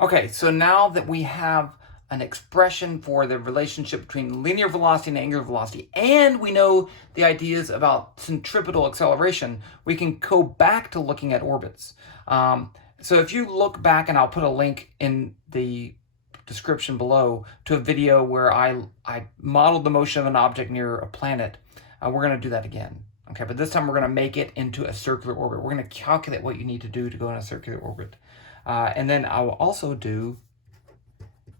Okay, so now that we have an expression for the relationship between linear velocity and angular velocity, and we know the ideas about centripetal acceleration, we can go back to looking at orbits. So if you look back, and I'll put a link in the description below to a video where I modeled the motion of an object near a planet, we're going to do that again. Okay, but this time we're going to make it into a circular orbit. We're going to calculate what you need to do to go in a circular orbit. And then I will also do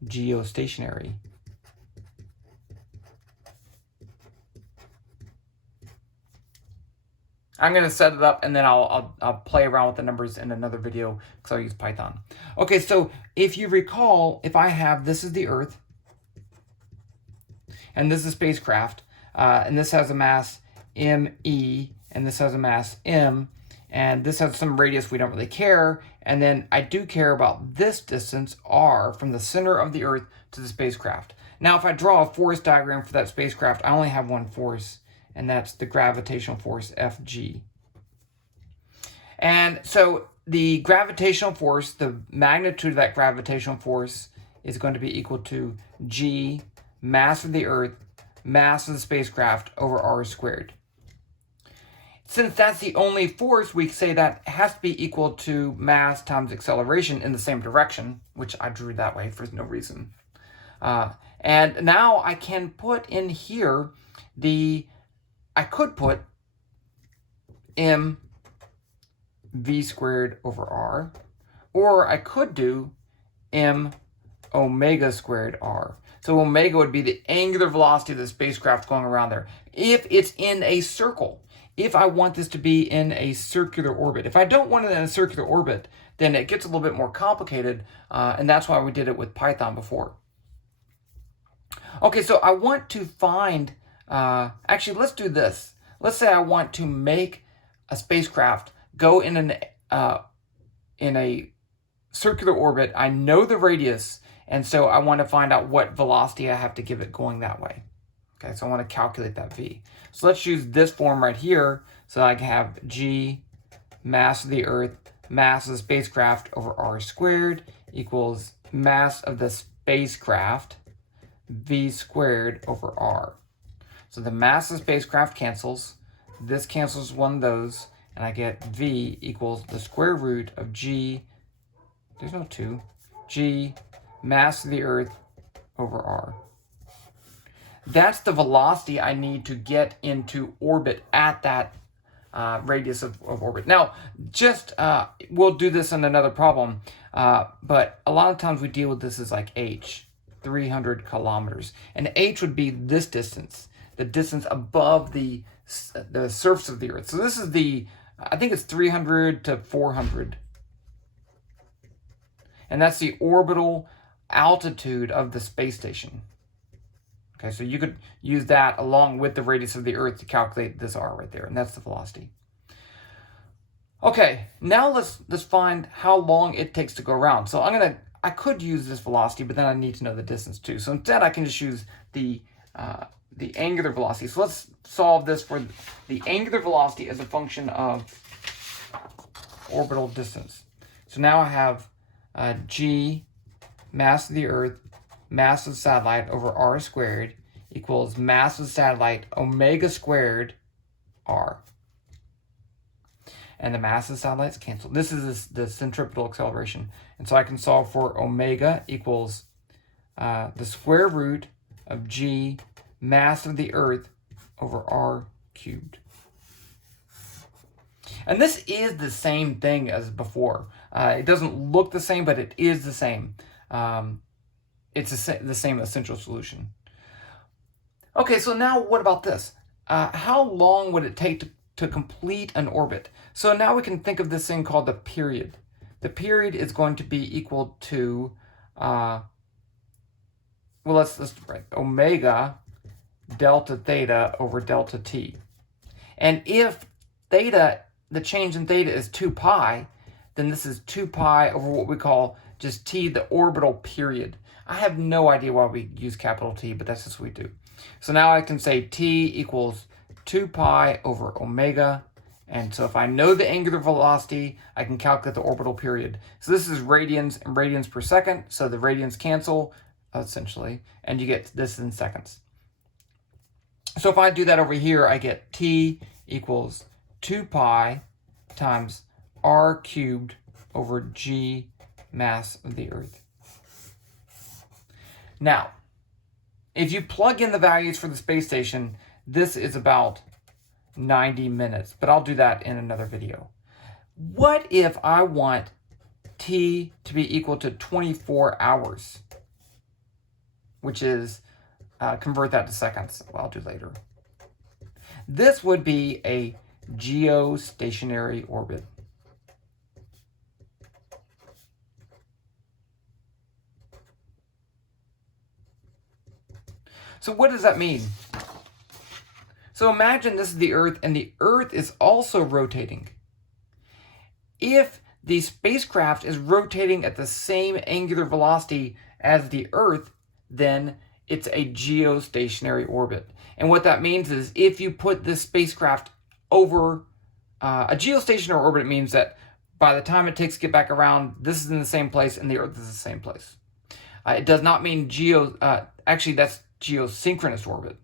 geostationary. I'm going to set it up, and then I'll play around with the numbers in another video because I'll use Python. Okay, so if you recall, if I have, this is the Earth, and this is a spacecraft, and this has a mass me, and this has a mass m, and this has some radius we don't really care, and then I do care about this distance, r, from the center of the Earth to the spacecraft. Now, if I draw a force diagram for that spacecraft, I only have one force, and that's the gravitational force, Fg. And so the gravitational force, the magnitude of that gravitational force is going to be equal to g, mass of the Earth, mass of the spacecraft, over r squared. Since that's the only force, we say that has to be equal to mass times acceleration in the same direction, which I drew that way for no reason. And now I can put in here I could put m v squared over r, or I could do m omega squared r. So omega would be the angular velocity of the spacecraft going around there. If it's in a circle, if I want this to be in a circular orbit. If I don't want it in a circular orbit, then it gets a little bit more complicated, and that's why we did it with Python before. Okay, so I want to find, actually, let's do this. Let's say I want to make a spacecraft go in a circular orbit. I know the radius, and so I want to find out what velocity I have to give it going that way. Okay, so I want to calculate that v. So let's use this form right here, so I can have g, mass of the Earth, mass of the spacecraft, over r squared equals mass of the spacecraft, v squared over r. So the mass of the spacecraft cancels. This cancels one of those, and I get v equals the square root of g, there's no 2, g, mass of the Earth, over r. That's the velocity I need to get into orbit at that radius of orbit. Now, we'll do this in another problem, but a lot of times we deal with this as like h, 300 kilometers. And h would be this distance, the distance above the surface of the Earth. So this is I think it's 300 to 400. And that's the orbital altitude of the space station. Okay, so you could use that along with the radius of the Earth to calculate this r right there, and that's the velocity. Okay, now let's find how long it takes to go around. So I could use this velocity, but then I need to know the distance too. So instead, I can just use the angular velocity. So let's solve this for the angular velocity as a function of orbital distance. So now I have g, mass of the Earth, mass of the satellite, over r squared equals mass of the satellite omega squared r. And the mass of the satellite's canceled. This is the centripetal acceleration. And so I can solve for omega equals the square root of g, mass of the Earth, over r cubed. And this is the same thing as before. It doesn't look the same, but it is the same. It's the same essential solution. Okay, so now what about this? How long would it take to complete an orbit? So now we can think of this thing called the period. The period is going to be equal to, let's write omega delta theta over delta t. And if theta, the change in theta is 2 pi, then this is 2 pi over what we call just t, the orbital period. I have no idea why we use capital T, but that's just what we do. So now I can say t equals 2 pi over omega, And so if I know the angular velocity, I can calculate the orbital period. So this is radians and radians per second. So the radians cancel, essentially, and you get this in seconds. So if I do that over here, I get T equals 2 pi times r cubed over g mass of the Earth. Now, if you plug in the values for the space station, this is about 90 minutes, but I'll do that in another video. What if I want T to be equal to 24 hours, which is, convert that to seconds, I'll do later. This would be a geostationary orbit. So what does that mean? So imagine this is the Earth, and the Earth is also rotating. If the spacecraft is rotating at the same angular velocity as the Earth, then it's a geostationary orbit. And what that means is if you put this spacecraft over a geostationary orbit, means that by the time it takes to get back around, this is in the same place and the Earth is the same place. It does not mean actually that's geosynchronous orbit.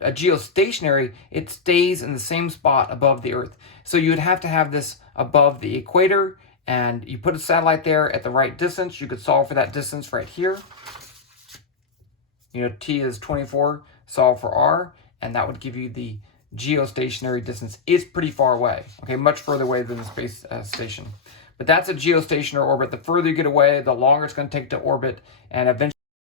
A geostationary, it stays in the same spot above the Earth. So you would have to have this above the equator, and you put a satellite there at the right distance. You could solve for that distance right here. You know, T is 24, solve for R, and that would give you the geostationary distance. It's pretty far away, okay, much further away than the space station. But that's a geostationary orbit. The further you get away, the longer it's going to take to orbit, and eventually